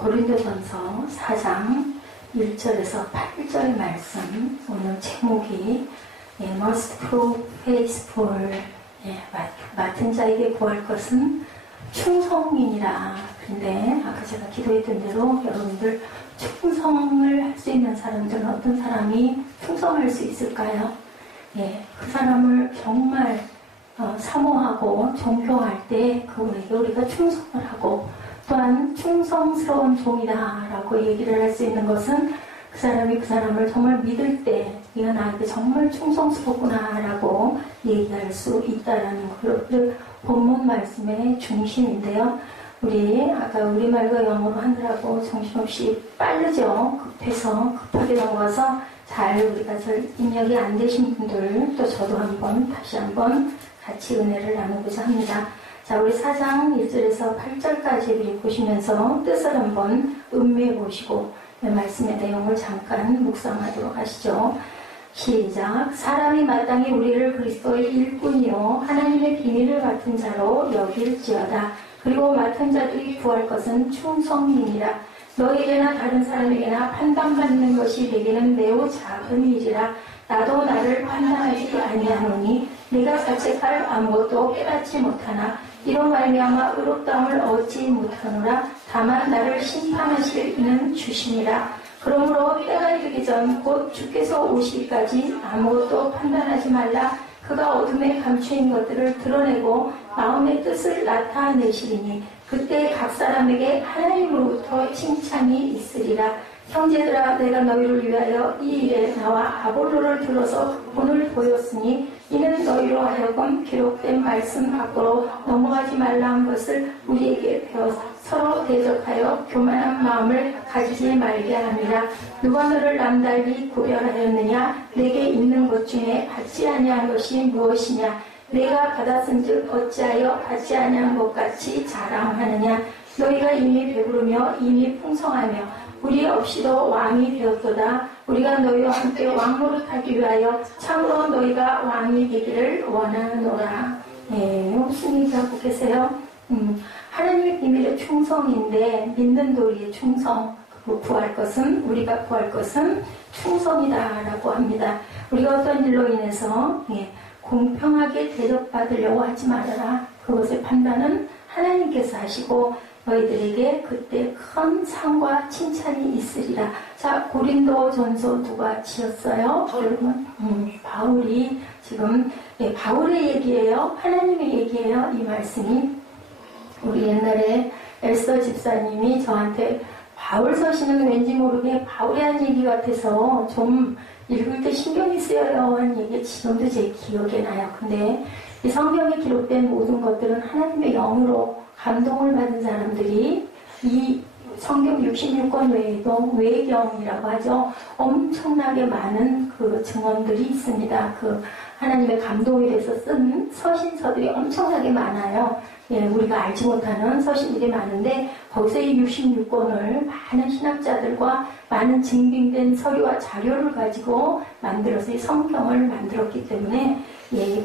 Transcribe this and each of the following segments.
고린도전서 4장 1절에서 8절 말씀, 오늘 제목이 must prove faithful, 맡은 자에게 구할 것은 충성이니라. 그런데 아까 제가 기도했던 대로 여러분들 충성을 할 수 있는 사람들은 어떤 사람이 충성할 수 있을까요? 그 사람을 정말 사모하고 존경할 때 그분에게 우리가 충성을 하고, 또한 충성스러운 종이다라고 얘기를 할 수 있는 것은 그 사람이 그 사람을 정말 믿을 때 네가 나한테 정말 충성스럽구나라고 얘기할 수 있다라는 그 본문 말씀의 중심인데요. 우리 아까 우리말과 영어로 하느라고 정신없이 빠르죠. 급해서 급하게 넘어가서 잘 우리가 입력이 안 되신 분들, 또 저도 다시 한번 같이 은혜를 나누고자 합니다. 자, 우리 4장 1절에서 8절까지 보시면서 뜻을 한번 음미해 보시고 말씀의 내용을 잠깐 묵상하도록 하시죠. 시작. 사람이 마땅히 우리를 그리스도의 일꾼이요 하나님의 비밀을 맡은 자로 여길지어다. 그리고 맡은 자들이 구할 것은 충성이니라. 너에게나 다른 사람에게나 판단받는 것이 내게는 매우 작은 일이라. 나도 나를 판단하지 아니하노니 네가 자책할 아무것도 깨닫지 못하나 이로 말미암아 의롭다함을 얻지 못하노라. 다만 나를 심판하실 이는 주시니라. 그러므로 때가 이르기 전 곧 주께서 오시기까지 아무것도 판단하지 말라. 그가 어둠에 감추인 것들을 드러내고 마음의 뜻을 나타내시리니 그때 각 사람에게 하나님으로부터 칭찬이 있으리라. 형제들아, 내가 너희를 위하여 이 일에 나와 아볼로를 들어서 본을 보였으니 이는 너희로 하여금 기록된 말씀 밖으로 넘어가지 말라 한 것을 우리에게 배워서 서로 대적하여 교만한 마음을 가지지 말게 하니라. 누가 너를 남달리 구별하였느냐? 내게 있는 것 중에 받지 아니한 것이 무엇이냐? 내가 받았은즉 어찌하여 받지 아니한 것 같이 자랑하느냐? 너희가 이미 배부르며 이미 풍성하며 우리 없이도 왕이 되었도다. 우리가 너희와 함께 왕노릇하기 위하여 참으로 너희가 왕이 되기를 원하노라. 무슨 얘기하고 계세요? 하나님의 비밀의 충성인데 믿는 도리의 충성, 구할 것은, 우리가 구할 것은 충성이다라고 합니다. 우리가 어떤 일로 인해서 공평하게 대접받으려고 하지 말아라. 그것의 판단은 하나님께서 하시고 너희들에게 그때 큰 상과 칭찬이 있으리라. 자, 고린도전서 누가 지었어요? 여러분, 바울이 지금 바울의 얘기예요. 하나님의 얘기예요. 이 말씀이. 우리 옛날에 엘서 집사님이 저한테 바울 서신은 왠지 모르게 바울이 한 얘기 같아서 좀 읽을 때 신경이 쓰여요 한 얘기 지금도 제 기억에 나요. 근데 이 성경에 기록된 모든 것들은 하나님의 영으로 감동을 받은 사람들이 이 성경 66권 외에도 외경이라고 하죠. 엄청나게 많은 그 증언들이 있습니다. 그 하나님의 감동에 대해서 쓴 서신서들이 엄청나게 많아요. 우리가 알지 못하는 서신들이 많은데 거기서 이 66권을 많은 신학자들과 많은 증빙된 서류와 자료를 가지고 만들어서 이 성경을 만들었기 때문에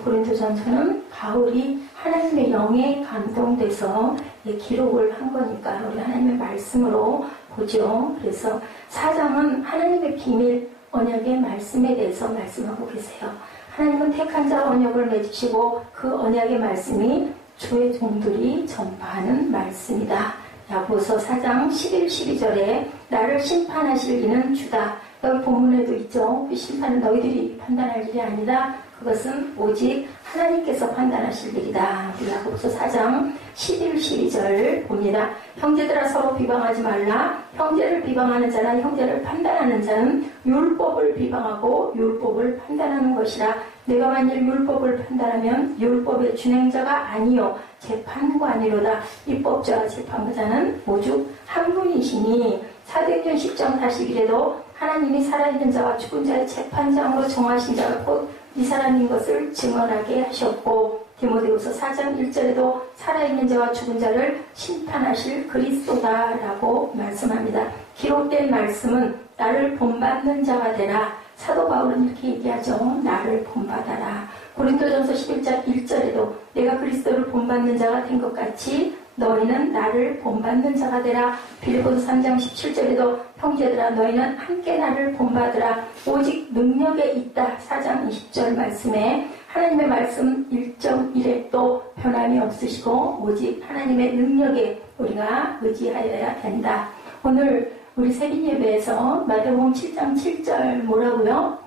고린도전서는 바울이 하나님의 영에 감동돼서 기록을 한 거니까 우리 하나님의 말씀으로 보죠. 그래서 4장은 하나님의 비밀 언약의 말씀에 대해서 말씀하고 계세요. 하나님은 택한 자 언약을 맺으시고 그 언약의 말씀이 주의 종들이 전파하는 말씀이다. 야고보서 4장 11, 12절에 나를 심판하실 이는 주다. 여기 본문에도 있죠. 그 심판은 너희들이 판단할 일이 아니다. 그것은 오직 하나님께서 판단하실 일이다. 야고보서 4장 11, 12절 봅니다. 형제들아 서로 비방하지 말라. 형제를 비방하는 자나 형제를 판단하는 자는 율법을 비방하고 율법을 판단하는 것이라. 내가 만일 율법을 판단하면 율법의 준행자가 아니요 재판관이로다. 입법자와 재판자는 오직 한 분이시니 사도행전 10장 41에도 하나님이 살아있는 자와 죽은 자의 재판장으로 정하신 자가 곧 이 사람인 것을 증언하게 하셨고, 디모데후서 4장 1절에도 살아있는 자와 죽은 자를 심판하실 그리스도다라고 말씀합니다. 기록된 말씀은 나를 본받는 자가 되라. 사도 바울은 이렇게 얘기하죠. 나를 본받아라. 고린도전서 11장 1절에도 내가 그리스도를 본받는 자가 된 것 같이 너희는 나를 본받는 자가 되라. 빌립보서 3장 17절에도 형제들아 너희는 함께 나를 본받으라. 오직 능력에 있다. 4장 20절 말씀에 하나님의 말씀 1.1에 또 변함이 없으시고 오직 하나님의 능력에 우리가 의지하여야 된다. 오늘 우리 새벽 예배에서 마태복음 7장 7절 뭐라고요?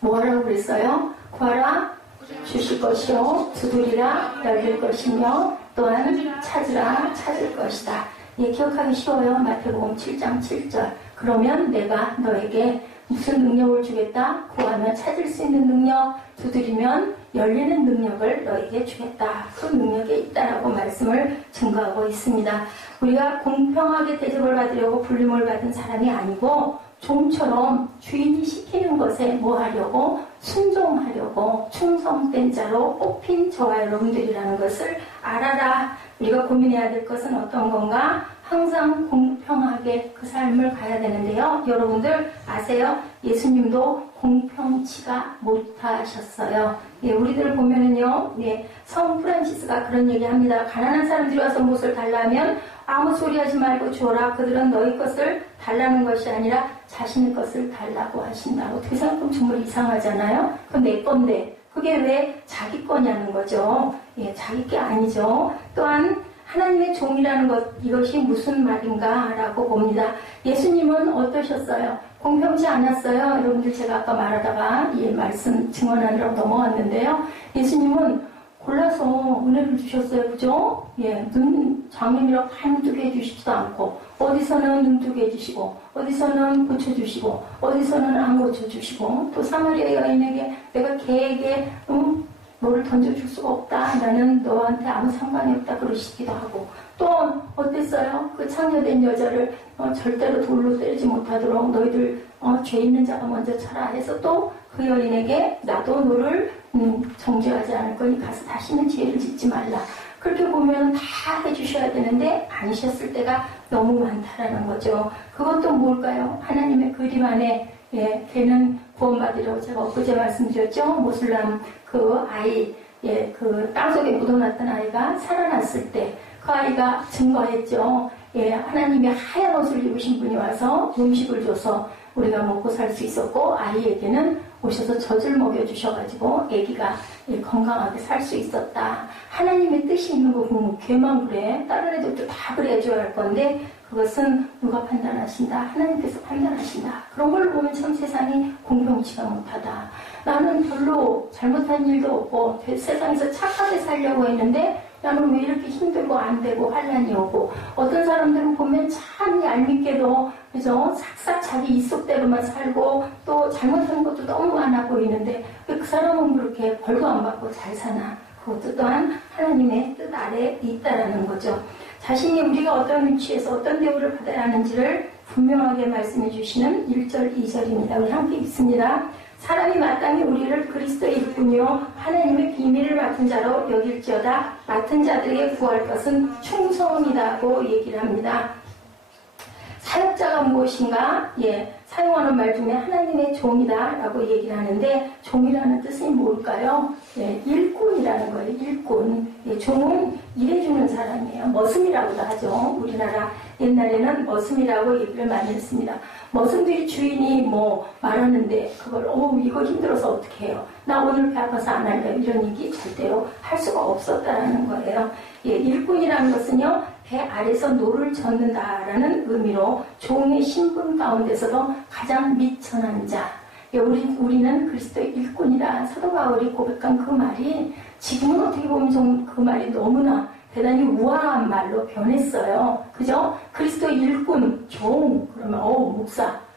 뭐라고 그랬어요? 구하라 주실 것이요 두드리라 열릴 것이며 또한 찾으라 찾을 것이다. 예, 기억하기 쉬워요. 마태복음 7장 7절. 그러면 내가 너에게 무슨 능력을 주겠다? 구하면 찾을 수 있는 능력, 두드리면 열리는 능력을 너에게 주겠다. 그 능력이 있다라고 말씀을 증거하고 있습니다. 우리가 공평하게 대접을 받으려고 불림을 받은 사람이 아니고 종처럼 주인이 시키는 것에 뭐 하려고? 순종하려고 충성된 자로 뽑힌 저와 여러분들이라는 것을 알아라. 우리가 고민해야 될 것은 어떤 건가? 항상 공평하게 그 삶을 가야 되는데요. 여러분들 아세요? 예수님도 공평치가 못하셨어요. 예, 우리들 보면은요, 예, 성 프란시스가 그런 얘기 합니다. 가난한 사람들이 와서 무엇을 달라면 아무 소리 하지 말고 주어라. 그들은 너희 것을 달라는 것이 아니라 자신의 것을 달라고 하신다고. 어떻게 생각하면 정말 이상하잖아요? 그건 내 건데. 그게 왜 자기 거냐는 거죠. 예, 자기 게 아니죠. 또한 하나님의 종이라는 것, 이것이 무슨 말인가 라고 봅니다. 예수님은 어떠셨어요? 공평치 않았어요? 여러분들 제가 아까 말하다가 이 말씀 증언하느라고 넘어왔는데요. 예수님은 골라서 은혜를 주셨어요. 그죠? 예, 장님이라고 다 눈뜨게 해주시지도 않고, 어디서는 눈뜨게 해주시고, 어디서는 고쳐주시고, 어디서는 안 고쳐주시고, 또 사마리아 여인에게 내가 걔에게, 너를 던져줄 수가 없다. 나는 너한테 아무 상관이 없다. 그러시기도 하고. 또 어땠어요? 그 창녀된 여자를 절대로 돌로 때리지 못하도록 너희들 죄 있는 자가 먼저 쳐라 해서 또 그 여인에게 나도 너를 정죄하지 않을 거니 가서 다시는 죄를 짓지 말라. 그렇게 보면 다 해주셔야 되는데 아니셨을 때가 너무 많다라는 거죠. 그것도 뭘까요? 하나님의 그림 안에 예, 걔는 구원받으려고 제가 엊그제 말씀드렸죠. 모슬람 그 아이, 예, 그 땅속에 묻어놨던 아이가 살아났을 때 그 아이가 증거했죠. 예, 하나님의 하얀 옷을 입으신 분이 와서 음식을 줘서 우리가 먹고 살 수 있었고 아이에게는 오셔서 젖을 먹여주셔가지고 아기가 예, 건강하게 살 수 있었다. 하나님의 뜻이 있는 거 보면 걔만 그래. 다른 애들도 다 그래줘야 할 건데 그것은 누가 판단하신다? 하나님께서 판단하신다. 그런 걸 보면 참 세상이 공평치가 못하다. 나는 별로 잘못한 일도 없고 세상에서 착하게 살려고 했는데 나는 왜 이렇게 힘들고 안 되고 환난이 오고 어떤 사람들은 보면 참 얄밉게도 그죠? 싹싹 자기 입속대로만 살고 또 잘못하는 것도 너무 많아 보이는데 왜 그 사람은 그렇게 벌도 안 받고 잘 사나? 그것도 또한 하나님의 뜻 아래에 있다라는 거죠. 자신이 우리가 어떤 위치에서 어떤 대우를 받아야 하는지를 분명하게 말씀해 주시는 1절, 2절입니다. 우리 함께 읽습니다. 사람이 마땅히 우리를 그리스도의 일꾼이요 하나님의 비밀을 맡은 자로 여길지어다. 맡은 자들에게 구할 것은 충성이라고 얘기를 합니다. 사역자가 무엇인가? 예, 사용하는 말 중에 하나님의 종이다라고 얘기를 하는데 종이라는 뜻이 뭘까요? 예, 일꾼이라는 거예요. 일꾼. 예, 종은 일해주는 사람이에요. 머슴이라고도 하죠. 우리나라 옛날에는 머슴이라고 얘기를 많이 했습니다. 머슴들이 주인이 뭐 말하는데 그걸 이거 힘들어서 어떻게 해요? 나 오늘 배 아파서 안 할래요. 이런 얘기 절대로 할 수가 없었다라는 거예요. 예, 일꾼이라는 것은요. 배 아래서 노를 젓는다라는 의미로 종의 신분 가운데서도 가장 미천한 자. 예, 우리는 그리스도의 일꾼이라 사도 바울이 고백한 그 말이 지금은 어떻게 보면 좀 그 말이 너무나 대단히 우아한 말로 변했어요. 그죠? 그리스도의 일꾼, 종, 그러면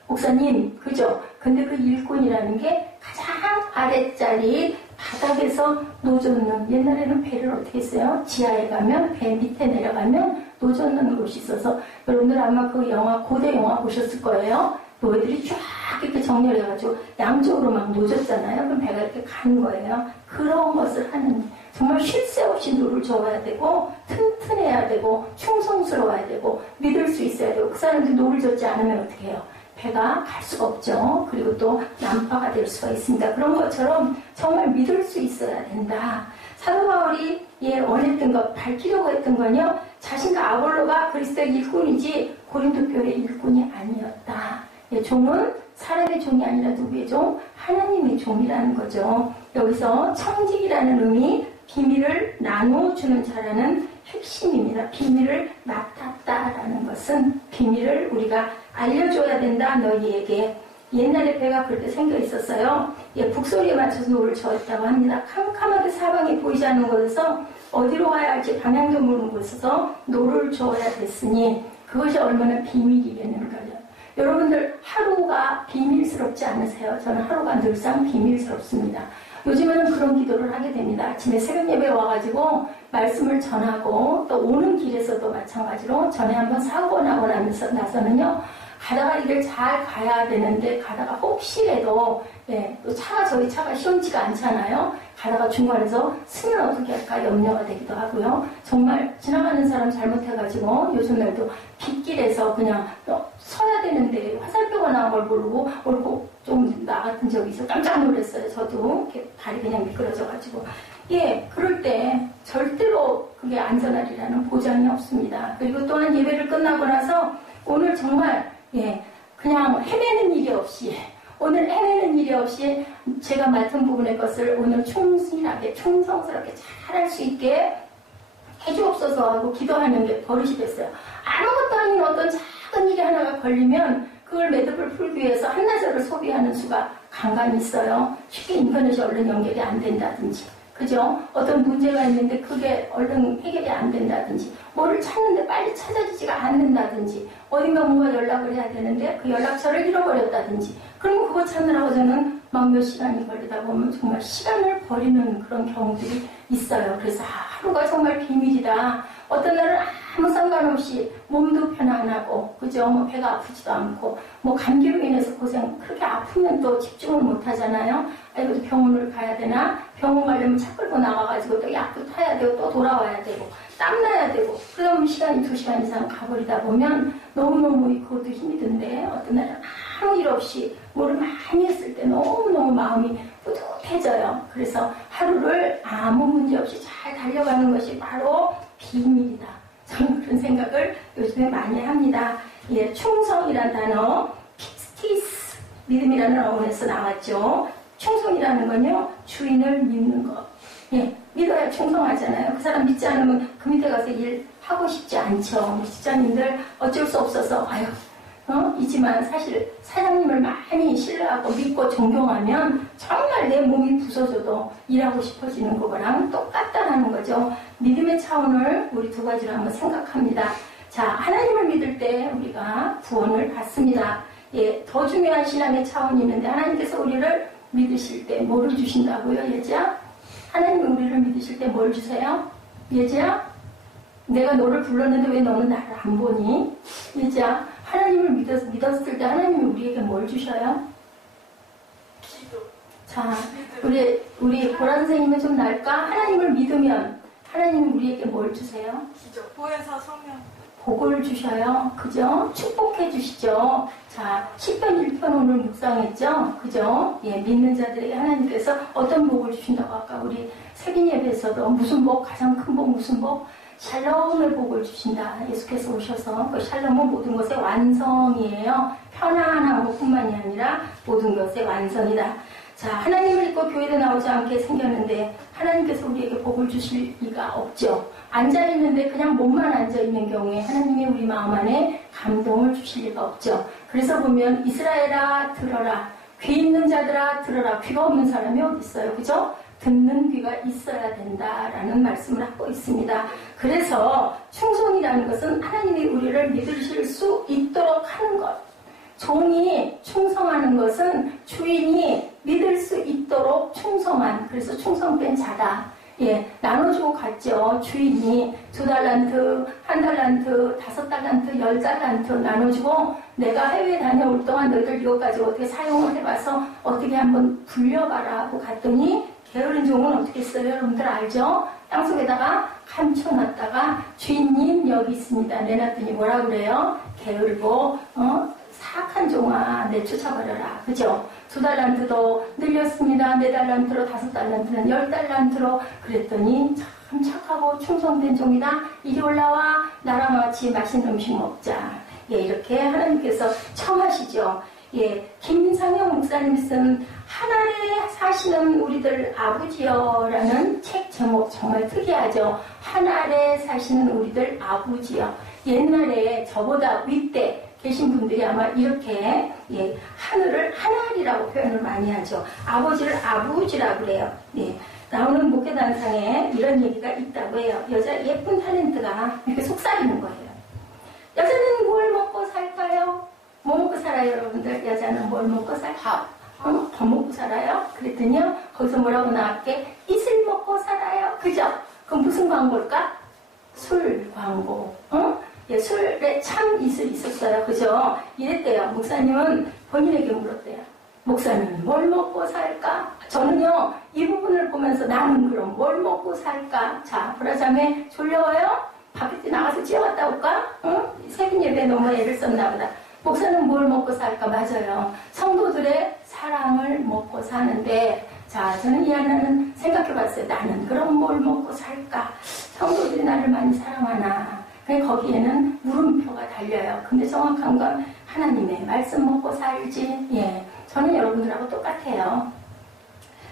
목사님, 그죠? 근데 그 일꾼이라는 게 가장 아랫자리 바닥에서 노젓는, 옛날에는 배를 어떻게 했어요? 지하에 가면 배 밑에 내려가면 노젓는 곳이 있어서 여러분들 아마 그 영화, 고대 영화 보셨을 거예요. 노예들이 쫙 이렇게 정렬해가지고 양쪽으로 막 노졌잖아요. 그럼 배가 이렇게 가는 거예요. 그런 것을 하는, 정말 쉴 새 없이 노를 줘야 되고 튼튼해야 되고 충성스러워야 되고 믿을 수 있어야 되고 그 사람들이 노를 젓지 않으면 어떻게 해요? 배가 갈 수가 없죠. 그리고 또 난파가 될 수가 있습니다. 그런 것처럼 정말 믿을 수 있어야 된다. 사도 바울이 원했던 것, 밝히려고 했던 건요, 자신과 아볼로가 그리스도의 일꾼이지 고린도 교회의 일꾼이 아니었다. 종은 사람의 종이 아니라 누구의 종? 하나님의 종이라는 거죠. 여기서 청직이라는 의미, 비밀을 나눠주는 자라는 핵심입니다. 비밀을 맡았다라는 것은 비밀을 우리가 알려줘야 된다, 너희에게. 옛날에 배가 그렇게 생겨 있었어요. 북소리에 맞춰서 노를 저었다고 합니다. 캄캄하게 사방이 보이지 않는 곳에서 어디로 가야 할지 방향도 모르는 곳에서 노를 저어야 됐으니 그것이 얼마나 비밀이겠는가요. 여러분들 하루가 비밀스럽지 않으세요? 저는 하루가 늘상 비밀스럽습니다. 요즘에는 그런 기도를 하게 됩니다. 아침에 새벽 예배에 와가지고 말씀을 전하고 또 오는 길에서도 마찬가지로 전에 한번 사고가 나고 나서는요. 가다가 이걸 잘 가야 되는데 가다가 혹시라도 또 저희 차가 시원치가 않잖아요. 가다가 중간에서 쓰면 어떻게 할까 염려가 되기도 하고요. 정말 지나가는 사람 잘못해가지고 요즘에도 빗길에서 그냥 서야 되는데 화살표가 나온 걸 모르고 좀 나갔던 적이 있어. 깜짝 놀랐어요. 저도 이렇게 발이 그냥 미끄러져가지고. 그럴 때 절대로 그게 안전하리라는 보장이 없습니다. 그리고 또한 예배를 끝나고 나서 오늘 정말 그냥 헤매는 일이 없이 오늘 헤매는 일이 없이 제가 맡은 부분의 것을 오늘 충실하게 충성스럽게 잘할 수 있게 해주옵소서 하고 기도하는 게 버릇이 됐어요. 아무것도 아닌 어떤 작은 일이 하나가 걸리면 그걸 매듭을 풀기 위해서 한나절을 소비하는 수가 간간히 있어요. 쉽게 인터넷이 얼른 연결이 안 된다든지 그죠? 어떤 문제가 있는데 그게 얼른 해결이 안 된다든지 뭐를 찾는데 빨리 찾아지지가 않는다든지 어딘가 뭔가 연락을 해야 되는데 그 연락처를 잃어버렸다든지 그러면 그거 찾느라고 저는 막 몇 시간이 걸리다 보면 정말 시간을 버리는 그런 경우들이 있어요. 그래서 하루가 정말 비밀이다. 어떤 날은 아무 상관없이 몸도 편안하고 그죠? 뭐 배가 아프지도 않고 뭐 감기로 인해서 고생 그렇게 아프면 또 집중을 못 하잖아요. 아이고 병원을 가야 되나? 병원 가려면 차 끌고 나가가지고 또 약도 타야 되고 또 돌아와야 되고 땀나야 되고 그러면 시간이 2시간 이상 가버리다 보면 너무너무 그것도 힘이 든데 어떤 날은 아무 일 없이 뭐를 많이 했을 때 너무너무 마음이 뿌듯해져요. 그래서 하루를 아무 문제 없이 잘 달려가는 것이 바로 비밀이다. 저는 그런 생각을 요즘에 많이 합니다. 충성이라는 단어, 피스티스, 믿음이라는 어원에서 나왔죠. 충성이라는 건요, 주인을 믿는 것. 믿어야 충성하잖아요. 그 사람 믿지 않으면 그 밑에 가서 일 하고 싶지 않죠. 우리 직장인들 어쩔 수 없어서, 이지만 사실 사장님을 많이 신뢰하고 믿고 존경하면 정말 내 몸이 부서져도 일하고 싶어지는 거랑 똑같다는 거죠. 믿음의 차원을 우리 두 가지로 한번 생각합니다. 자, 하나님을 믿을 때 우리가 구원을 받습니다. 더 중요한 신앙의 차원이 있는데 하나님께서 우리를 믿으실 때 뭐를 주신다고요, 예지야? 하나님이 우리를 믿으실 때 뭘 주세요? 예지야? 내가 너를 불렀는데 왜 너는 나를 안 보니? 예지야? 하나님을 믿었을 때 하나님이 우리에게 뭘 주셔요? 기도. 자, 우리 보라 선생님은 좀 날까? 하나님을 믿으면 하나님이 우리에게 뭘 주세요? 기도. 보혜사 성령. 복을 주셔요. 그죠? 축복해 주시죠. 자, 10편 1편 오늘 묵상했죠? 그죠? 믿는 자들에게 하나님께서 어떤 복을 주신다고 아까 우리 세빈 예배에서도 무슨 복? 가장 큰 복 무슨 복? 샬롬의 복을 주신다. 예수께서 오셔서 그 샬롬은 모든 것의 완성이에요. 편안한 것뿐만이 아니라 모든 것의 완성이다. 자, 하나님을 믿고 교회도 나오지 않게 생겼는데 하나님께서 우리에게 복을 주실 리가 없죠. 앉아있는데 그냥 몸만 앉아있는 경우에 하나님이 우리 마음 안에 감동을 주실 리가 없죠. 그래서 보면 이스라엘아 들어라. 귀 있는 자들아 들어라. 귀가 없는 사람이 어디 있어요. 그죠? 듣는 귀가 있어야 된다라는 말씀을 하고 있습니다. 그래서 충성이라는 것은 하나님이 우리를 믿으실 수 있도록 하는 것. 종이 충성하는 것은 주인이 믿을 수 있도록 충성한, 그래서 충성된 자다. 나눠주고 갔죠. 주인이 2달란트, 1달란트, 5달란트, 10달란트 나눠주고 내가 해외에 다녀올 동안 너희들 이것까지 어떻게 사용을 해봐서 어떻게 한번 불려가라 하고 갔더니 게으른 종은 어떻게 했어요? 여러분들 알죠? 땅속에다가 감춰놨다가 주인님 여기 있습니다. 내놨더니 뭐라 그래요? 게으르고 사악한 종아 내쫓아버려라. 그죠? 2달란트도 늘렸습니다. 4달란트로 5달란트는 10달란트로. 그랬더니 참 착하고 충성된 종이다. 이리 올라와 나랑 같이 맛있는 음식 먹자. 예, 이렇게 하나님께서 청하시죠. 예, 김상영 목사님 쓴 하늘에 사시는 우리들 아버지여라는 책 제목 정말 특이하죠. 하늘에 사시는 우리들 아버지여. 옛날에 저보다 윗대 계신 분들이 아마 이렇게 예, 하늘을 하늘이라고 표현을 많이 하죠. 아버지를 아부지라고 그래요. 예, 나오는 목회단상에 이런 얘기가 있다고 해요. 여자 예쁜 탤런트가 이렇게 속삭이는 거예요. 여자는 뭘 먹고 살까요? 뭐 먹고 살아요, 여러분들? 여자는 뭘 먹고 살까? 밥 먹고 살아요? 그랬더니요, 거기서 뭐라고 나왔게? 이슬 먹고 살아요. 그죠? 그럼 무슨 광고일까? 술 광고. 예, 술에 참 이슬이 있었어요. 그죠? 이랬대요. 목사님은 본인에게 물었대요. 목사님은 뭘 먹고 살까? 저는요, 이 부분을 보면서 나는 그럼 뭘 먹고 살까? 자, 브라자매 졸려워요? 밖에 나가서 뛰어갔다 올까? 응? 새벽 예배 너무 애를 썼나 보다. 목사는 뭘 먹고 살까? 맞아요. 성도들의 사랑을 먹고 사는데, 자, 저는 이 하나는 생각해 봤어요. 나는 그럼 뭘 먹고 살까? 성도들이 나를 많이 사랑하나? 거기에는 물음표가 달려요. 근데 정확한 건 하나님의 말씀 먹고 살지. 예, 저는 여러분들하고 똑같아요.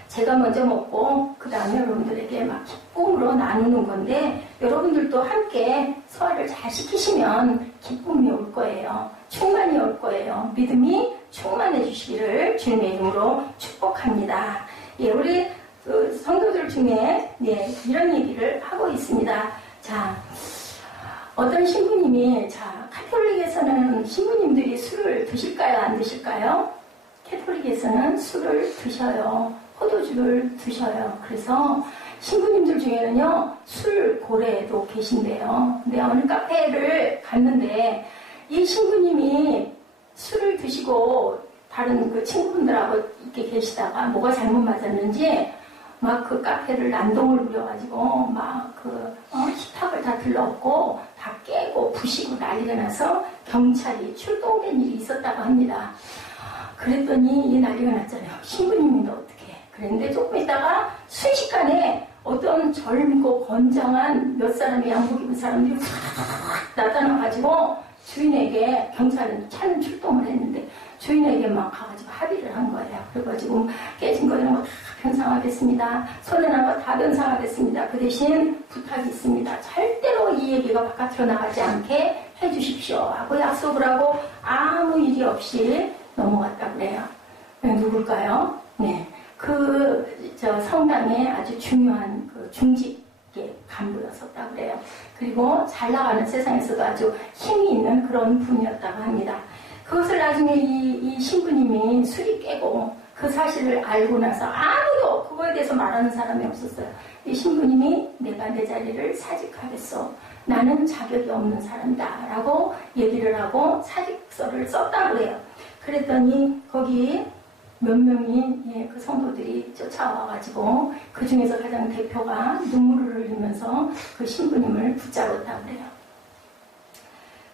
제가 먼저 먹고 그 다음에 여러분들에게 막 기쁨으로 나누는 건데 여러분들도 함께 소화를 잘 시키시면 기쁨이 올 거예요. 충만이 올 거예요. 믿음이 충만해 주시기를 주님의 이름으로 축복합니다. 예, 우리 성도들 중에 예, 이런 얘기를 하고 있습니다. 자, 어떤 신부님이 자, 카톨릭에서는 신부님들이 술을 드실까요? 안 드실까요? 카톨릭에서는 술을 드셔요. 포도주를 드셔요. 그래서 신부님들 중에는요, 술 고래도 계신데요. 근데 어느 카페를 갔는데 이 신부님이 술을 드시고 다른 그 친구분들하고 이렇게 계시다가 뭐가 잘못 맞았는지 막 그 카페를 난동을 부려가지고 막 식탁을 다 들러엎고 다 깨고 부시고 난리가 나서 경찰이 출동된 일이 있었다고 합니다. 그랬더니 이 난리가 났잖아요. 신부님인데 어떻게? 그랬는데 조금 있다가 순식간에 어떤 젊고 건장한 몇 사람의 양복 입은 사람들이 확 나타나가지고 주인에게 경찰은 차는 출동을 했는데 주인에게 막 가가지고 합의를 한 거예요. 그래가지고 깨진 거 이런 거 다 변상하겠습니다. 손해난 거 다 변상하겠습니다. 그 대신 부탁이 있습니다. 절대로 이 얘기가 바깥으로 나가지 않게 해주십시오 하고 약속을 하고 아무 일이 없이 넘어갔다고 그래요. 누굴까요? 네. 성당의 아주 중요한 중직의 간부였었다고 그래요. 그리고 잘 나가는 세상에서도 아주 힘이 있는 그런 분이었다고 합니다. 그것을 나중에 이 신부님이 술이 깨고 그 사실을 알고 나서 아무도 그거에 대해서 말하는 사람이 없었어요. 이 신부님이 내가 내 자리를 사직하겠어. 나는 자격이 없는 사람이다. 라고 얘기를 하고 사직서를 썼다고 해요. 그랬더니 거기 몇 명이 그 성도들이 쫓아와가지고 그 중에서 가장 대표가 눈물을 흘리면서 그 신부님을 붙잡았다고 그래요.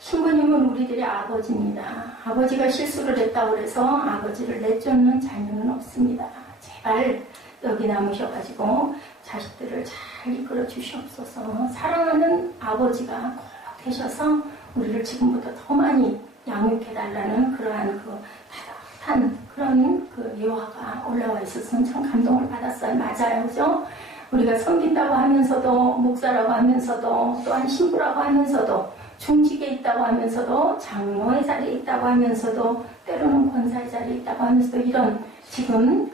신부님은 우리들의 아버지입니다. 아버지가 실수를 했다고 해서 아버지를 내쫓는 자녀는 없습니다. 제발 여기 남으셔가지고 자식들을 잘 이끌어 주시옵소서. 사랑하는 아버지가 꼭 되셔서 우리를 지금보다 더 많이 양육해달라는 그러한 따뜻한 그런 예화가 올라와 있었으면 참 감동을 받았어요. 맞아요. 그죠? 우리가 섬긴다고 하면서도, 목사라고 하면서도, 또한 신부라고 하면서도, 중직에 있다고 하면서도, 장로의 자리에 있다고 하면서도, 때로는 권사의 자리에 있다고 하면서도, 이런 지금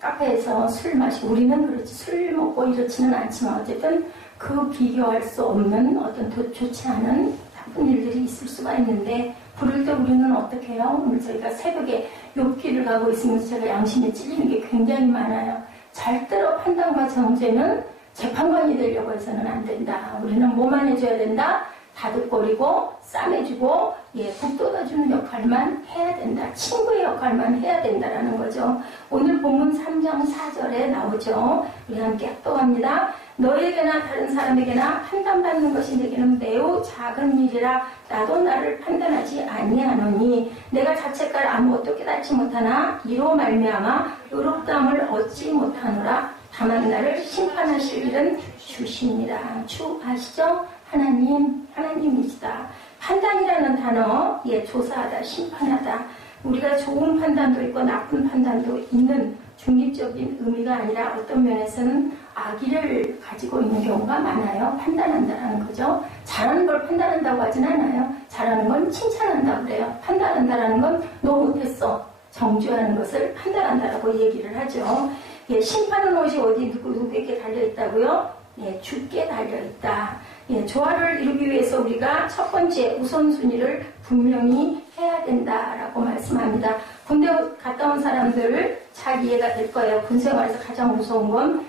카페에서 술 마시고, 우리는 그렇지, 술 먹고 이렇지는 않지만, 어쨌든 비교할 수 없는 어떤 좋지 않은 나쁜 일들이 있을 수가 있는데, 부를 때 우리는 어떻게 해요? 오늘 저희가 새벽에 욥기를 가고 있으면서 제가 양심에 찔리는 게 굉장히 많아요. 절대로 판단과 정죄는 재판관이 되려고 해서는 안 된다. 우리는 뭐만 해줘야 된다? 다독거리고 싸매주고 북돋아주는 역할만 해야 된다. 친구의 역할만 해야 된다라는 거죠. 오늘 본문 3장 4절에 나오죠. 우리 함께 합독합니다. 너에게나 다른 사람에게나 판단받는 것이 내게는 매우 작은 일이라 나도 나를 판단하지 아니하노니 내가 자책할 아무것도 깨닫지 못하나 이로 말미암아 의롭다함을 얻지 못하노라. 다만 나를 심판하실 일은 주시니라. 주 아시죠? 하나님이시다. 판단이라는 단어, 조사하다, 심판하다. 우리가 좋은 판단도 있고 나쁜 판단도 있는 중립적인 의미가 아니라 어떤 면에서는 악의를 가지고 있는 경우가 많아요. 판단한다라는 거죠. 잘하는 걸 판단한다고 하진 않아요. 잘하는 건 칭찬한다고 그래요. 판단한다라는 건 너 못했어. 정죄하는 것을 판단한다라고 얘기를 하죠. 심판은 옷이 어디 누구에게 달려있다고요? 주께 달려있다. 조화를 이루기 위해서 우리가 첫 번째 우선순위를 분명히 해야 된다라고 말씀합니다. 군대 갔다 온 사람들 잘 이해가 될 거예요. 군 생활에서 가장 무서운 건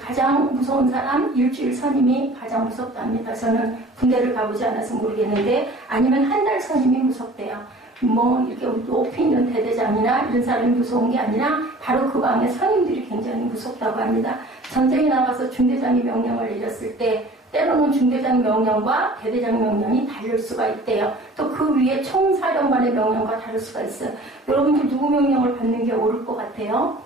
가장 무서운 사람 일주일 선임이 가장 무섭답니다. 저는 군대를 가보지 않아서 모르겠는데 아니면 한 달 선임이 무섭대요. 이렇게 높이 있는 대대장이나 이런 사람이 무서운 게 아니라 바로 그 방에 선임들이 굉장히 무섭다고 합니다. 전쟁에 나가서 중대장이 명령을 내렸을 때 때로는 중대장 명령과 대대장 명령이 다를 수가 있대요. 또 그 위에 총사령관의 명령과 다를 수가 있어요. 여러분들 누구 명령을 받는 게 옳을 것 같아요?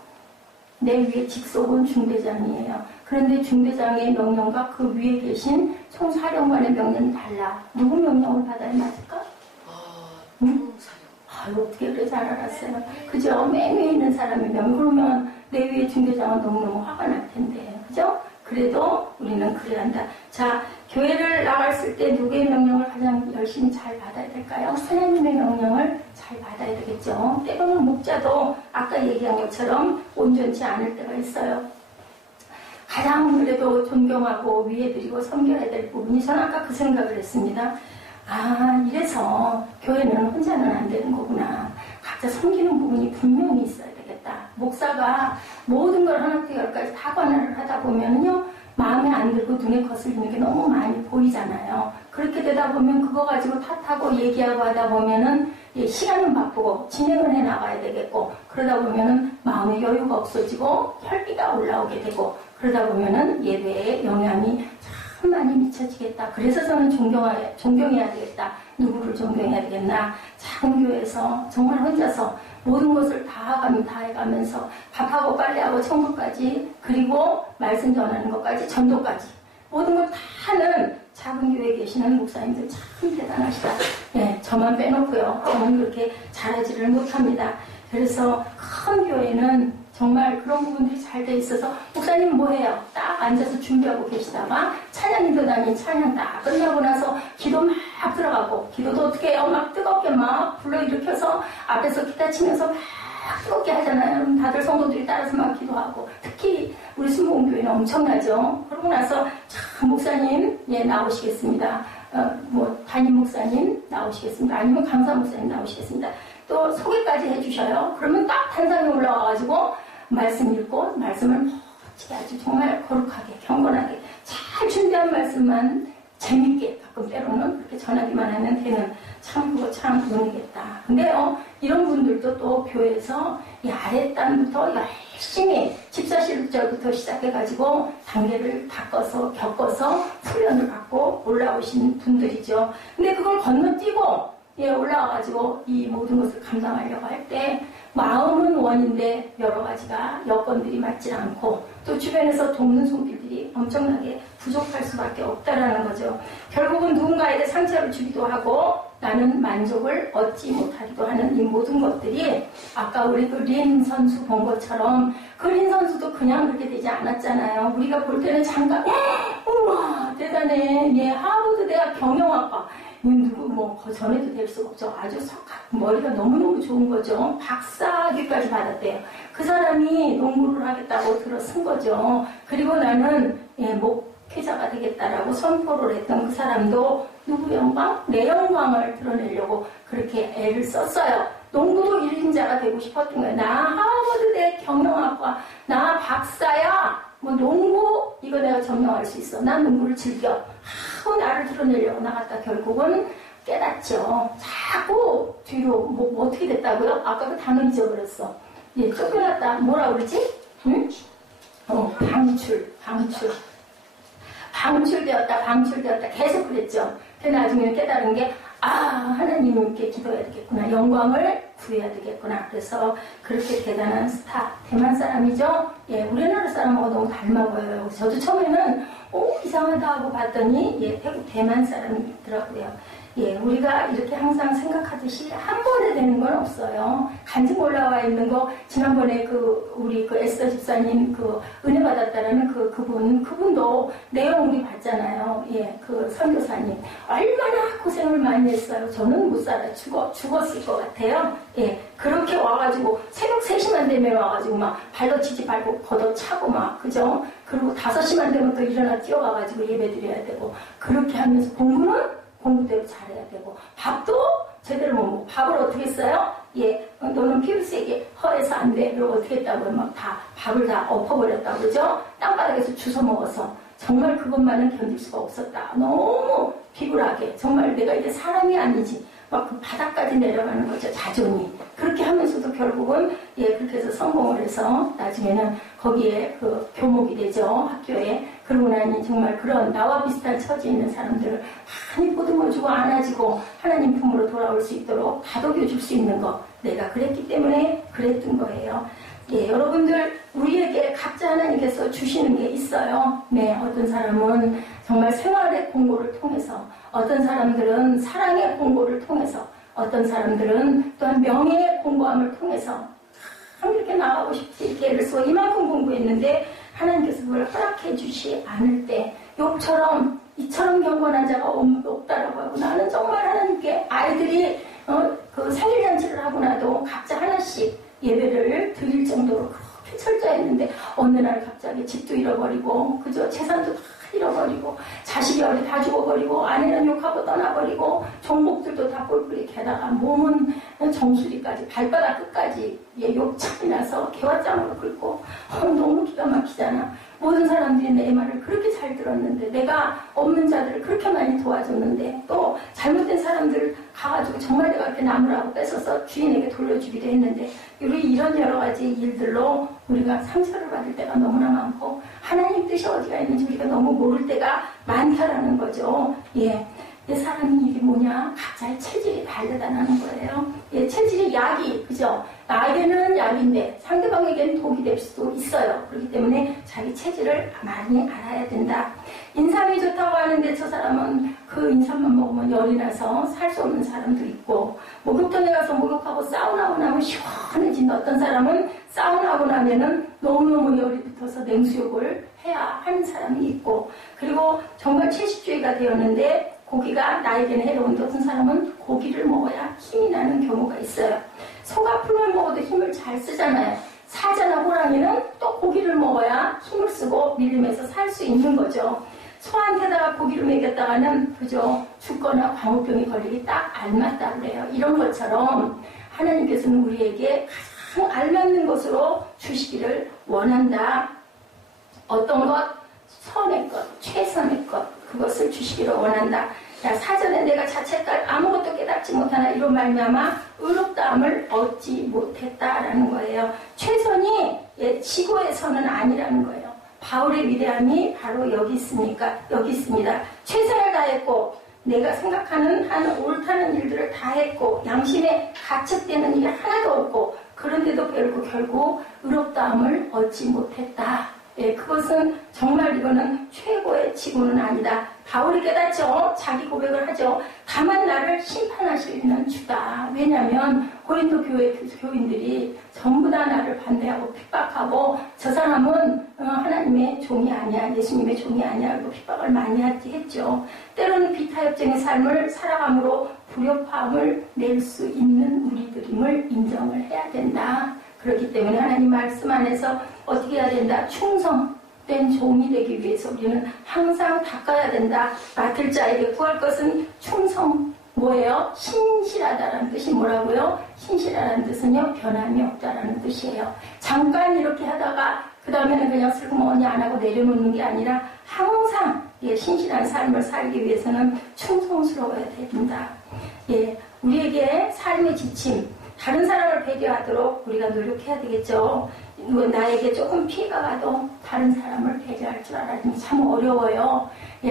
내 위에 직속은 중대장이에요. 그런데 중대장의 명령과 그 위에 계신 총사령관의 명령이 달라. 누구 명령을 받아야 맞을까? 응? 어떻게 그래 잘 알았어요. 그죠? 맨 위에 있는 사람의 명령. 그러면 내 위에 중대장은 너무너무 화가 날 텐데. 그죠? 그래도 우리는 그래야 한다. 자, 교회를 나갔을 때 누구의 명령을 가장 열심히 잘 받아야 될까요? 하나님의 명령을 잘 받아야 되겠죠. 때로는 목자도 아까 얘기한 것처럼 온전치 않을 때가 있어요. 가장 그래도 존경하고 위해드리고 섬겨야 될 부분이 저는 아까 그 생각을 했습니다. 이래서 교회는 혼자는 안 되는 거구나. 각자 섬기는 부분이 분명히 있어야 되겠다. 목사가 모든 걸 하나부터 열까지 다 관할을 하다 보면요, 마음에 안 들고 눈에 거슬리는 게 너무 많이 보이잖아요. 그렇게 되다 보면 그거 가지고 탓하고 얘기하고 하다 보면은 시간은 바쁘고 진행을 해 나가야 되겠고, 그러다 보면은 마음의 여유가 없어지고 혈기가 올라오게 되고, 그러다 보면은 예배에 영향이 참 많이 미쳐지겠다. 그래서 저는 존경해야 되겠다. 누구를 존경해야 되겠나. 작은 교회에서 정말 혼자서 모든 것을 다 해가면서 밥하고 빨래하고 청소까지, 그리고 말씀 전하는 것까지, 전도까지 모든 걸 다 하는 작은 교회에 계시는 목사님들 참 대단하시다. 저만 빼놓고요. 저는 그렇게 잘하지를 못합니다. 그래서 큰 교회는 정말 그런 부분들이 잘 돼 있어서 목사님 뭐 해요? 딱 앉아서 준비하고 계시다가 찬양인도 다니 찬양 딱 끝나고 나서 기도 막 들어가고, 기도도 어떻게 해요? 막 뜨겁게 막 불러일으켜서 앞에서 기타 치면서 막 뜨겁게 하잖아요. 그럼 다들 성도들이 따라서 막 기도하고, 특히 우리 순복음교회는 엄청나죠. 그러고 나서 참 목사님 나오시겠습니다. 담임 목사님 나오시겠습니다. 아니면 강사 목사님 나오시겠습니다. 또 소개까지 해주셔요. 그러면 딱 단상에 올라와가지고 말씀 읽고 말씀을 멋지게 아주 정말 거룩하게 경건하게 잘 준비한 말씀만 재밌게 가끔 때로는 그렇게 전하기만 하면 되는, 참 그거 참 은혜겠다. 근데요, 이런 분들도 또 교회에서 이 아랫단부터 열심히 집사실절부터 시작해가지고 단계를 겪어서 훈련을 받고 올라오신 분들이죠. 근데 그걸 건너뛰고 올라와가지고 이 모든 것을 감당하려고 할 때 마음은 원인데 여러 가지가 여건들이 맞지 않고 또 주변에서 돕는 손길들이 엄청나게 부족할 수밖에 없다라는 거죠. 결국은 누군가에게 상처를 주기도 하고 나는 만족을 얻지 못하기도 하는 이 모든 것들이 아까 우리 그 린 선수 본 것처럼, 그 린 선수도 그냥 그렇게 되지 않았잖아요. 우리가 볼 때는 잠깐 우와 대단해. 하버드 대학 경영학과 그 전에도 될 수가 없죠. 아주 머리가 너무너무 좋은 거죠. 박사학위까지 받았대요. 그 사람이 농구를 하겠다고 들어쓴 거죠. 그리고 나는 목회자가 되겠다라고 선포를 했던 그 사람도 누구 영광? 내 영광을 드러내려고 그렇게 애를 썼어요. 농구도 1인자가 되고 싶었던 거예요. 나 하버드대 경영학과, 나 박사야. 뭐 농구 이거 내가 점령할 수 있어. 난 농구를 즐겨. 하고 나를 드러내려고 나갔다 결국은 깨닫죠. 자꾸 뒤로 뭐 어떻게 됐다고요? 아까 그 단어 잊어버렸어. 예, 쫓겨났다. 뭐라 그러지? 응? 방출되었다. 계속 그랬죠. 근데 나중에 깨달은 게, 하나님께 기도해야 되겠구나. 영광을 구해야 되겠구나. 그래서 그렇게 대단한 스타, 대만 사람이죠. 예, 우리나라 사람하고 너무 닮아 보여요. 저도 처음에는, 이상하다 하고 봤더니, 예, 대만 사람이더라고요. 예, 우리가 이렇게 항상 생각하듯이 한 번에 되는 건 없어요. 간증 올라와 있는 거, 지난번에 우리 에스더 집사님 은혜 받았다라는 그분도 내용 우리 봤잖아요. 예, 선교사님. 얼마나 고생을 많이 했어요. 저는 못 살아. 죽었을 것 같아요. 예, 그렇게 와가지고, 새벽 3시만 되면 와가지고 막 발더치지 말고 걷어차고 막, 그죠? 그리고 5시만 되면 또 일어나 뛰어가가지고 예배 드려야 되고, 그렇게 하면서 공부대로 잘해야 되고, 밥도 제대로 못 먹고, 밥을 어떻게 했어요? 예, 너는 피부색이 허해서 안 돼. 그리고 어떻게 했다고 막 밥을 다 엎어버렸다고, 그죠? 땅바닥에서 주워 먹어서. 정말 그것만은 견딜 수가 없었다. 너무 비굴하게. 정말 내가 이제 사람이 아니지. 막 그 바닥까지 내려가는 거죠. 자존이. 그렇게 하면서도 결국은, 예, 그렇게 해서 성공을 해서 나중에는 거기에 교목이 되죠. 학교에. 그러고 나니 정말 그런 나와 비슷한 처지에 있는 사람들을 많이 보듬어주고 안아주고 하나님 품으로 돌아올 수 있도록 다독여줄 수 있는 거. 내가 그랬기 때문에 그랬던 거예요. 예, 여러분들, 우리에게 각자 하나님께서 주시는 게 있어요. 네, 어떤 사람은 정말 생활의 공고를 통해서, 어떤 사람들은 사랑의 공고를 통해서, 어떤 사람들은 또한 명예의 공고함을 통해서 참 이렇게 나가고 싶지. 이렇게 예를 들어서 이만큼 공부했는데 하나님께서 그걸 허락해 주시 않을 때, 욕처럼 이처럼 경건한 자가 없다라고 하고, 나는 정말 하나님께 아이들이 생일잔치를 하고 나도 각자 하나씩 예배를 드릴 정도로 그렇게 철저했는데 어느 날 갑자기 집도 잃어버리고, 그죠? 재산도 다 잃어버리고, 자식이 어리 다 죽어버리고, 아내는 욕하고 떠나버리고, 종목들도 다 꼴불이 게다가 몸은 정수리까지 발바닥 끝까지 욕창이 나서 개화장으로 긁고, 너무 기가 막히잖아. 모든 사람들이 내 말을 그렇게 잘 들었는데, 내가 없는 자들을 그렇게 많이 도와줬는데, 또 잘못된 사람들 가가지고 정말 내가 이렇게 나무라고 뺏어서 주인에게 돌려주기도 했는데, 이런 여러 가지 일들로 우리가 상처를 받을 때가 너무나 많고, 하나님 뜻이 어디가 있는지 우리가 너무 모를 때가 많다라는 거죠. 예. 내 사람이 이게 뭐냐? 각자의 체질이 다르다는 거예요. 예, 체질이 약이, 그죠? 나에게는 약인데 상대방에게는 독이 될 수도 있어요. 그렇기 때문에 자기 체질을 많이 알아야 된다. 인삼이 좋다고 하는데 저 사람은 그 인삼만 먹으면 열이 나서 살 수 없는 사람도 있고, 목욕탕에 가서 목욕하고 사우나하고 나면 시원해진 어떤 사람은 사우나하고 나면은 너무너무 열이 붙어서 냉수욕을 해야 하는 사람이 있고, 그리고 정말 채식주의가 되었는데 고기가 나에게는 해로운데 어떤 사람은 고기를 먹어야 힘이 나는 경우가 있어요. 소가 풀만 먹어도 힘을 잘 쓰잖아요. 사자나 호랑이는 또 고기를 먹어야 힘을 쓰고 밀림에서 살 수 있는 거죠. 소한테다가 고기를 먹였다가는 그저 죽거나 광우병이 걸리기 딱 알맞다 그래요. 이런 것처럼 하나님께서는 우리에게 가장 알맞는 것으로 주시기를 원한다. 어떤 것? 선의 것, 최선의 것, 그것을 주시기를 원한다. 자, 사전에 내가 자책할 아무것도 깨닫지 못하나 이런 말미암아 의롭다함을 얻지 못했다라는 거예요. 최선이 지고의 선은 아니라는 거예요. 바울의 위대함이 바로 여기 있습니다. 최선을 다했고 내가 생각하는 한 옳다는 일들을 다 했고 양심에 가책되는 일이 하나도 없고 그런데도 결국 의롭다함을 얻지 못했다. 예, 그것은 정말 이거는 최고의 지구는 아니다. 바울이 깨닫죠. 자기 고백을 하죠. 다만 나를 심판하시는 주다. 왜냐하면 고린도 교회 교인들이 전부 다 나를 반대하고 핍박하고 저 사람은 하나님의 종이 아니야. 예수님의 종이 아니야. 그리고 핍박을 많이 했죠. 때로는 비타협정의 삶을 살아감으로 불협화음을 낼 수 있는 우리들임을 인정을 해야 된다. 그렇기 때문에 하나님 말씀 안에서 어떻게 해야 된다? 충성된 종이 되기 위해서 우리는 항상 닦아야 된다. 맡을 자에게 구할 것은 충성. 뭐예요? 신실하다라는 뜻이 뭐라고요? 신실하다는 뜻은요, 변함이 없다라는 뜻이에요. 잠깐 이렇게 하다가 그 다음에는 그냥 슬그머니 안 하고 내려놓는 게 아니라 항상 신실한 삶을 살기 위해서는 충성스러워야 됩니다. 우리에게 삶의 지침, 다른 사람을 배려하도록 우리가 노력해야 되겠죠. 나에게 조금 피해가 가도 다른 사람을 배려할 줄 알아야 됩니다. 참 어려워요.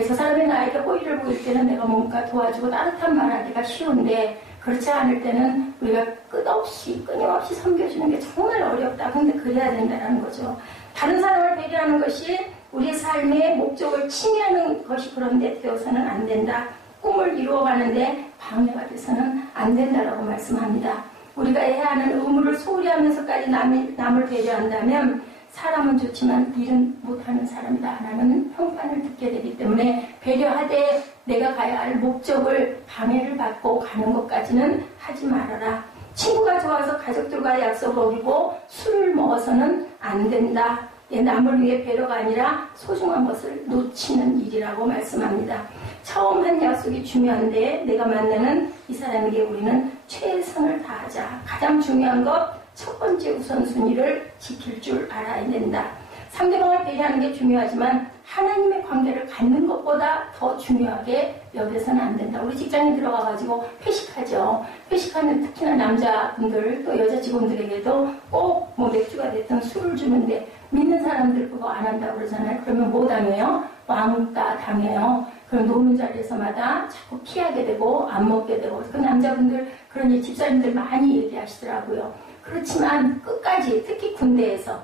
저 사람이 나에게 호의를 보일 때는 내가 뭔가 도와주고 따뜻한 말하기가 쉬운데, 그렇지 않을 때는 우리가 끊임없이 섬겨주는 게 정말 어렵다. 근데 그래야 된다는 거죠. 다른 사람을 배려하는 것이 우리의 삶의 목적을 침해하는 것이 그런데 되어서는 안 된다. 꿈을 이루어가는데 방해가 돼서는 안 된다라고 말씀합니다. 우리가 해야 하는 의무를 소홀히 하면서까지 남을 배려한다면 사람은 좋지만 일은 못하는 사람이다 하는 평판을 듣게 되기 때문에 배려하되 내가 가야 할 목적을 방해를 받고 가는 것까지는 하지 말아라. 친구가 좋아서 가족들과 약속을 어기고 술을 먹어서는 안 된다. 남을 위해 배려가 아니라 소중한 것을 놓치는 일이라고 말씀합니다. 처음 한 약속이 중요한데 내가 만나는 이 사람에게 우리는 최선을 다하자. 가장 중요한 것, 첫 번째 우선순위를 지킬 줄 알아야 된다. 상대방을 배려하는 게 중요하지만 하나님의 관계를 갖는 것보다 더 중요하게 여겨서는 안 된다. 우리 직장에 들어가가지고 회식하죠. 회식하면 특히나 남자분들 또 여자 직원들에게도 꼭 맥주가 됐든 술을 주는데 믿는 사람들 그거 안 한다고 그러잖아요. 그러면 뭐 당해요? 왕따 당해요. 그럼 노는 자리에서마다 자꾸 피하게 되고 안 먹게 되고 그 남자분들 그런 집사님들 많이 얘기하시더라고요. 그렇지만 끝까지 특히 군대에서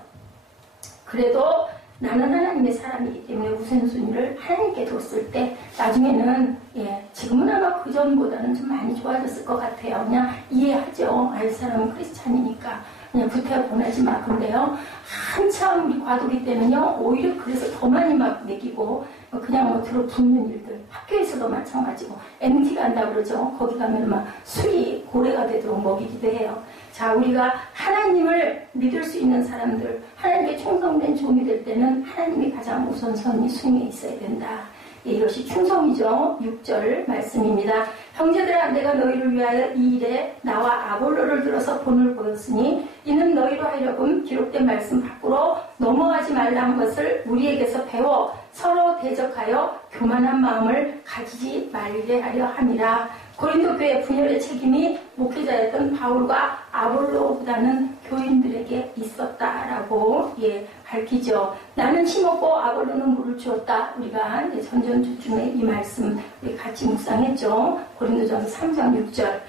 그래도 나는 하나님의 사람이기 때문에 우선순위를 하나님께 뒀을 때 나중에는 지금은 아마 그전보다는 좀 많이 좋아졌을 것 같아요. 그냥 이해하죠. 이 사람은 크리스찬이니까 그냥 구태여 보내지 마. 근데요 한참 우리 과도기 때는요 오히려 그래서 더 많이 막 먹이고 그냥 들어붙는 일들 학교에서도 마찬가지고 MT 간다 그러죠. 거기 가면 막 술이 고래가 되도록 먹이기도 해요. 자, 우리가 하나님을 믿을 수 있는 사람들, 하나님께 충성된 종이 될 때는 하나님이 가장 우선순위 순위에 있어야 된다. 이것이 충성이죠. 6절 말씀입니다. 형제들아, 내가 너희를 위하여 이 일에 나와 아볼로를 들어서 본을 보였으니 이는 너희로 하여금 기록된 말씀 밖으로 넘어가지 말라 한 것을 우리에게서 배워 서로 대적하여 교만한 마음을 가지지 말게 하려 함이라. 고린도 교회 분열의 책임이 목회자였던 바울과 아볼로보다는 교인들에게 있었다라고 밝히죠. 나는 심었고 아볼로는 물을 주었다. 우리가 전전주쯤에 이 말씀 우리 같이 묵상했죠. 고린도전서 3장 6절.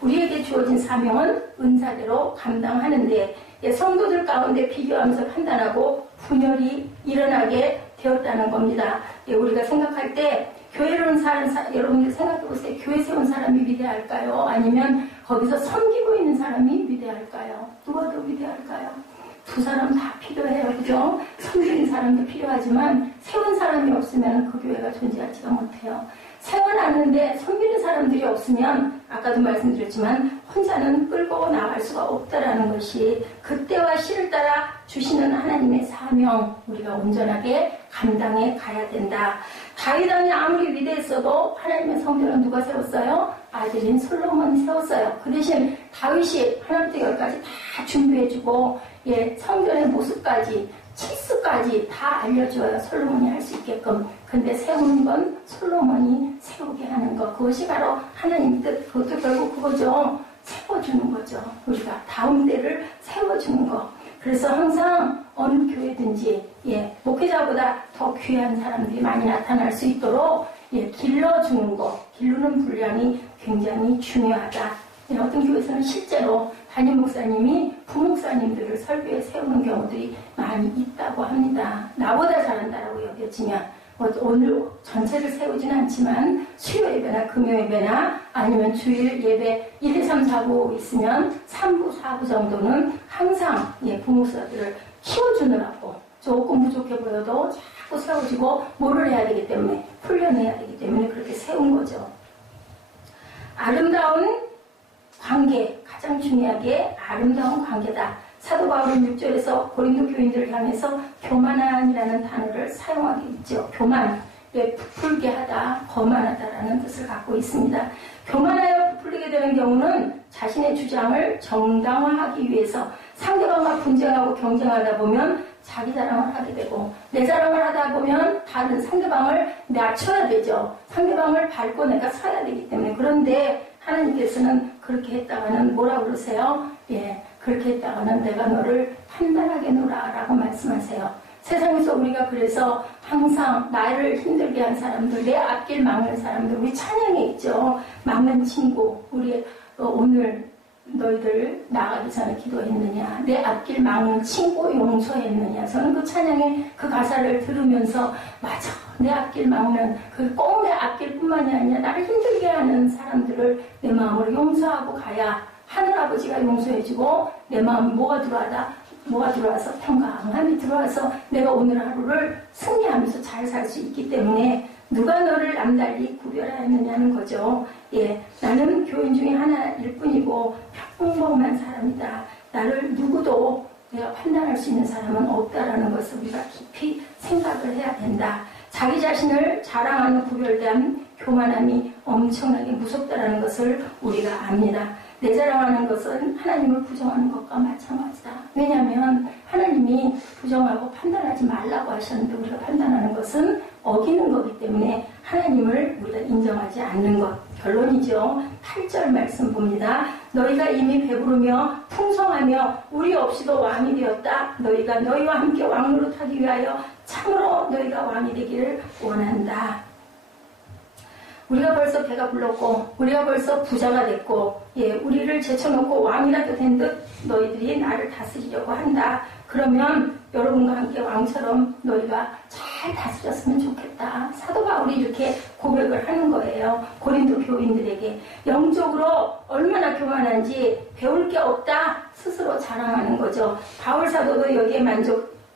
우리에게 주어진 사명은 은사대로 감당하는데 성도들 가운데 비교하면서 판단하고 분열이 일어나게 되었다는 겁니다. 우리가 생각할 때 교회를 사는 여러분들 생각해보세요. 교회 세운 사람이 위대할까요? 아니면 거기서 섬기고 있는 사람이 위대할까요? 누가 더 위대할까요? 두 사람 다 필요해요. 그죠? 섬기는 사람도 필요하지만 세운 사람이 없으면 그 교회가 존재하지가 못해요. 세워놨는데 섬기는 사람들이 없으면 아까도 말씀드렸지만 혼자는 끌고 나갈 수가 없다라는 것이 그때와 시를 따라 주시는 하나님의 사명 우리가 온전하게 감당해 가야 된다. 다윗 왕이 아무리 위대했어도 하나님의 성전은 누가 세웠어요? 아들인 솔로몬이 세웠어요. 그 대신 다윗이 하나부터 열까지 다 준비해주고 성전의 모습까지 치수까지 다 알려줘야 솔로몬이 할 수 있게끔. 근데 세우는 건 솔로몬이 세우게 하는 것. 그것이 바로 하나님 뜻. 그것도 결국 그거죠. 세워주는 거죠. 우리가 다음 때를 세워주는 거. 그래서 항상 어느 교회든지 목회자보다 더 귀한 사람들이 많이 나타날 수 있도록 길러주는 거. 기르는 분량이 굉장히 중요하다. 어떤 교회에서는 실제로 담임 목사님이 부목사님들을 설교에 세우는 경우들이 많이 있다고 합니다. 나보다 잘한다라고 여겨지면 오늘 전체를 세우지는 않지만 수요 예배나 금요 예배나 아니면 주일 예배 1, 2, 3, 4, 5 있으면 3부, 4부 정도는 항상 부목사들을 키워주느라고 조금 부족해 보여도 자꾸 세워주고 뭐를 해야 되기 때문에 훈련해야 되기 때문에 그렇게 세운 거죠. 아름다운 관계, 가장 중요하게 아름다운 관계다. 사도 바울은 6절에서 고린도 교인들을 향해서 교만한이라는 단어를 사용하게 있죠. 교만, 부풀게 하다, 거만하다라는 뜻을 갖고 있습니다. 교만하여 부풀리게 되는 경우는 자신의 주장을 정당화하기 위해서 상대방과 분쟁하고 경쟁하다 보면 자기 자랑을 하게 되고, 내 자랑을 하다 보면 다른 상대방을 낮춰야 되죠. 상대방을 밟고 내가 서야 되기 때문에. 그런데 하나님께서는 그렇게 했다가는 뭐라 그러세요? 예, 그렇게 했다가는 내가 너를 판단하게 놓으라라고 말씀하세요. 세상에서 우리가 그래서 항상 나를 힘들게 한 사람들, 내 앞길 막는 사람들, 우리 찬양에 있죠. 막는 친구, 우리 오늘 너희들 나가기 전에 기도했느냐, 내 앞길 막는 친구 용서했느냐. 저는 그 찬양의 그 가사를 들으면서 맞아, 내 앞길 막는 그 꼭 내 앞길뿐만이 아니라 나를 힘들게 하는 사람들을 내 마음으로 용서하고 가야 하늘아버지가 용서해주고 내 마음이 뭐가 들어와서 평강함이 들어와서 내가 오늘 하루를 승리하면서 잘 살 수 있기 때문에 누가 너를 남달리 구별하였느냐는 거죠. 예, 나는 교인 중에 하나일 뿐이고 평범한 사람이다. 나를 누구도 내가 판단할 수 있는 사람은 없다라는 것을 우리가 깊이 생각을 해야 된다. 자기 자신을 자랑하는 구별된 교만함이 엄청나게 무섭다라는 것을 우리가 압니다. 내 자랑하는 것은 하나님을 부정하는 것과 마찬가지다. 왜냐하면 하나님이 부정하고 판단하지 말라고 하셨는데 우리가 판단하는 것은 어기는 거기 때문에 하나님을 우리가 인정하지 않는 것. 결론이죠. 8절 말씀 봅니다. 너희가 이미 배부르며 풍성하며 우리 없이도 왕이 되었다. 너희가 너희와 함께 왕노릇하기 위하여 참으로 너희가 왕이 되기를 원한다. 우리가 벌써 배가 불렀고 우리가 벌써 부자가 됐고 예, 우리를 제쳐놓고 왕이라도 된 듯 너희들이 나를 다스리려고 한다. 그러면 여러분과 함께 왕처럼 너희가 잘 다스렸으면 좋겠다. 사도 바울이 이렇게 고백을 하는 거예요. 고린도 교인들에게. 영적으로 얼마나 교만한지 배울 게 없다 스스로 자랑하는 거죠. 바울 사도도 여기에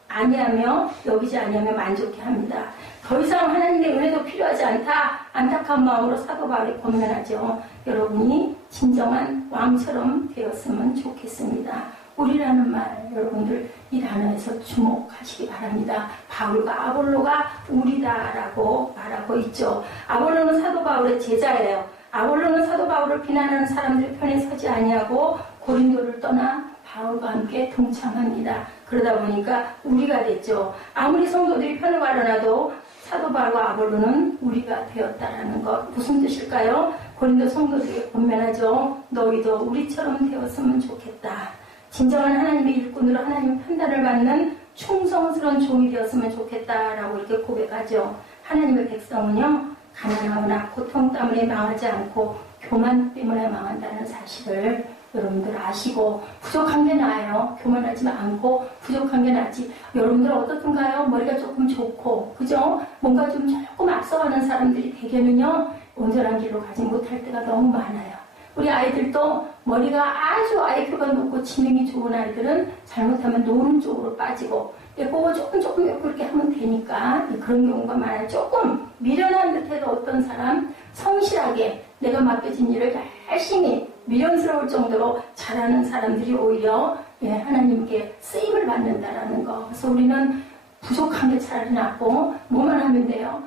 아니하며 여기지 아니하며 만족해합니다. 더 이상 하나님의 은혜도 필요하지 않다. 안타까운 마음으로 사도 바울이 권면하죠. 여러분이 진정한 왕처럼 되었으면 좋겠습니다. 우리라는 말 여러분들 이 단어에서 주목하시기 바랍니다. 바울과 아볼로가 우리다라고 말하고 있죠. 아볼로는 사도 바울의 제자예요. 아볼로는 사도 바울을 비난하는 사람들 편에 서지 아니하고 고린도를 떠나 바울과 함께 동참합니다. 그러다 보니까 우리가 됐죠. 아무리 성도들이 편을 가려놔도 사도 바울과 아볼로는 우리가 되었다라는 것. 무슨 뜻일까요? 고린도 성도들에게 권면하죠. 너희도 우리처럼 되었으면 좋겠다. 진정한 하나님의 일꾼으로 하나님의 판단을 받는 충성스러운 종이 되었으면 좋겠다라고 이렇게 고백하죠. 하나님의 백성은요, 가난하거나 고통 때문에 망하지 않고 교만 때문에 망한다는 사실을 여러분들 아시고 부족한 게 나아요. 교만하지 않고 부족한 게 낫지. 여러분들 어떻든가요? 머리가 조금 좋고 그죠? 뭔가 좀 조금 앞서가는 사람들이 대개는요 온전한 길로 가지 못할 때가 너무 많아요. 우리 아이들도 머리가 아주 IQ가 높고 지능이 좋은 아이들은 잘못하면 노는 쪽으로 빠지고 그거 조금 그렇게 하면 되니까 그런 경우가 많아요. 조금 미련한 듯해도 어떤 사람 성실하게 내가 맡겨진 일을 열심히 미련스러울 정도로 잘하는 사람들이 오히려 하나님께 쓰임을 받는다라는 거. 그래서 우리는 부족한 게 차라리 낫고 뭐만 하면 돼요.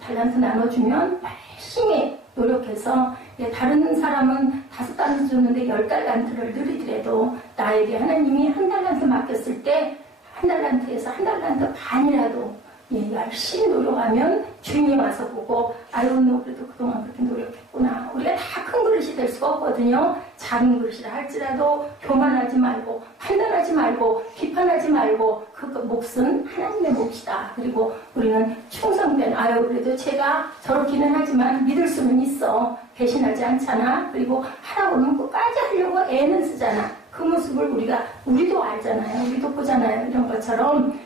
달란트 나눠주면 열심히 노력해서 다른 사람은 5달란트 줬는데 10달란트를 누리더라도 나에게 하나님이 1달란트 맡겼을 때 1달란트에서 1달란트 반이라도 열심히 노력하면 주인이 와서 보고 아유 너 그래도 그동안 그렇게 노력했구나. 우리가 다 큰 그릇이 될 수가 없거든요. 작은 그릇이라 할지라도 교만하지 말고 판단하지 말고 비판하지 말고 그 몫은 하나님의 몫이다. 그리고 우리는 충성된 아유 그래도 제가 저렇기는 하지만 믿을 수는 있어. 배신하지 않잖아. 그리고 하라고 하면 끝까지 하려고 애는 쓰잖아. 그 모습을 우리도 알잖아요. 우리도 보잖아요. 이런 것처럼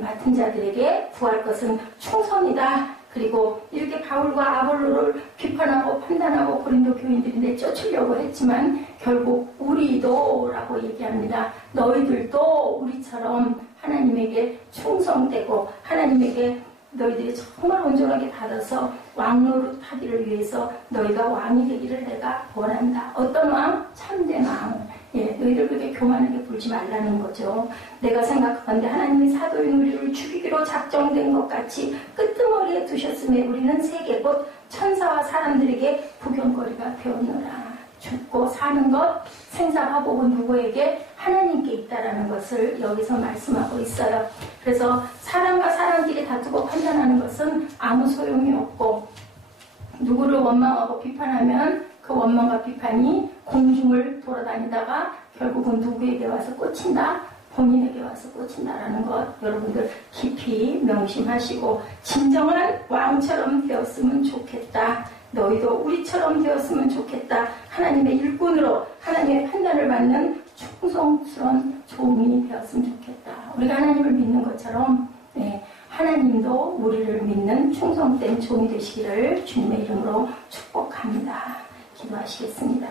맡은 자들에게 구할 것은 충성이다. 그리고 이렇게 바울과 아볼로를 비판하고 판단하고 고린도 교인들이 내쫓으려고 했지만 결국 우리도라고 얘기합니다. 너희들도 우리처럼 하나님에게 충성되고 하나님에게 너희들이 정말 온전하게 받아서 왕노릇 하기를 위해서 너희가 왕이 되기를 내가 원한다. 어떤 왕? 참된 왕. 너희들 그렇게 교만하게 굴지 말라는 거죠. 내가 생각하건대 하나님이 사도인 우리를 죽이기로 작정된 것 같이 끄트머리에 두셨음에 우리는 세계 곧 천사와 사람들에게 구경거리가 되었노라. 죽고 사는 것, 생사화복은 누구에게? 하나님께 있다라는 것을 여기서 말씀하고 있어요. 그래서 사람과 사람끼리 다투고 판단하는 것은 아무 소용이 없고, 누구를 원망하고 비판하면 그 원망과 비판이 공중을 돌아다니다가 결국은 누구에게 와서 꽂힌다? 본인에게 와서 꽂힌다라는 것 여러분들 깊이 명심하시고, 진정한 왕처럼 되었으면 좋겠다. 너희도 우리처럼 되었으면 좋겠다. 하나님의 일꾼으로 하나님의 판단을 받는 충성스러운 종이 되었으면 좋겠다. 우리가 하나님을 믿는 것처럼 하나님도 우리를 믿는 충성된 종이 되시기를 주님의 이름으로 축복합니다. 기도하시겠습니다.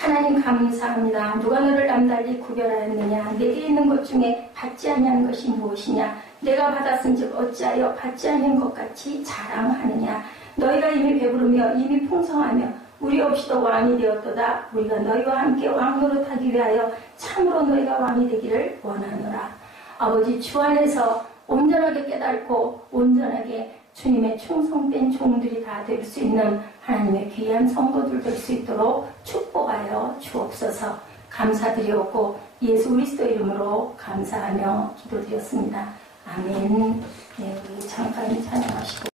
하나님 감사합니다. 누가 너를 남달리 구별하였느냐? 내게 있는 것 중에 받지 아니하는 것이 무엇이냐? 내가 받았은즉 어찌하여 받지 아니한 것 같이 자랑하느냐? 너희가 이미 배부르며 이미 풍성하며 우리 없이도 왕이 되었도다. 우리가 너희와 함께 왕노릇하기 위하여 참으로 너희가 왕이 되기를 원하노라. 아버지, 주 안에서 온전하게 깨닫고 온전하게 주님의 충성된 종들이 다 될 수 있는 하나님의 귀한 성도들 될 수 있도록 축복하여 주옵소서. 감사드리옵고 예수 그리스도 이름으로 감사하며 기도드렸습니다. 아멘. 네, 우리 잠깐 찬양하시고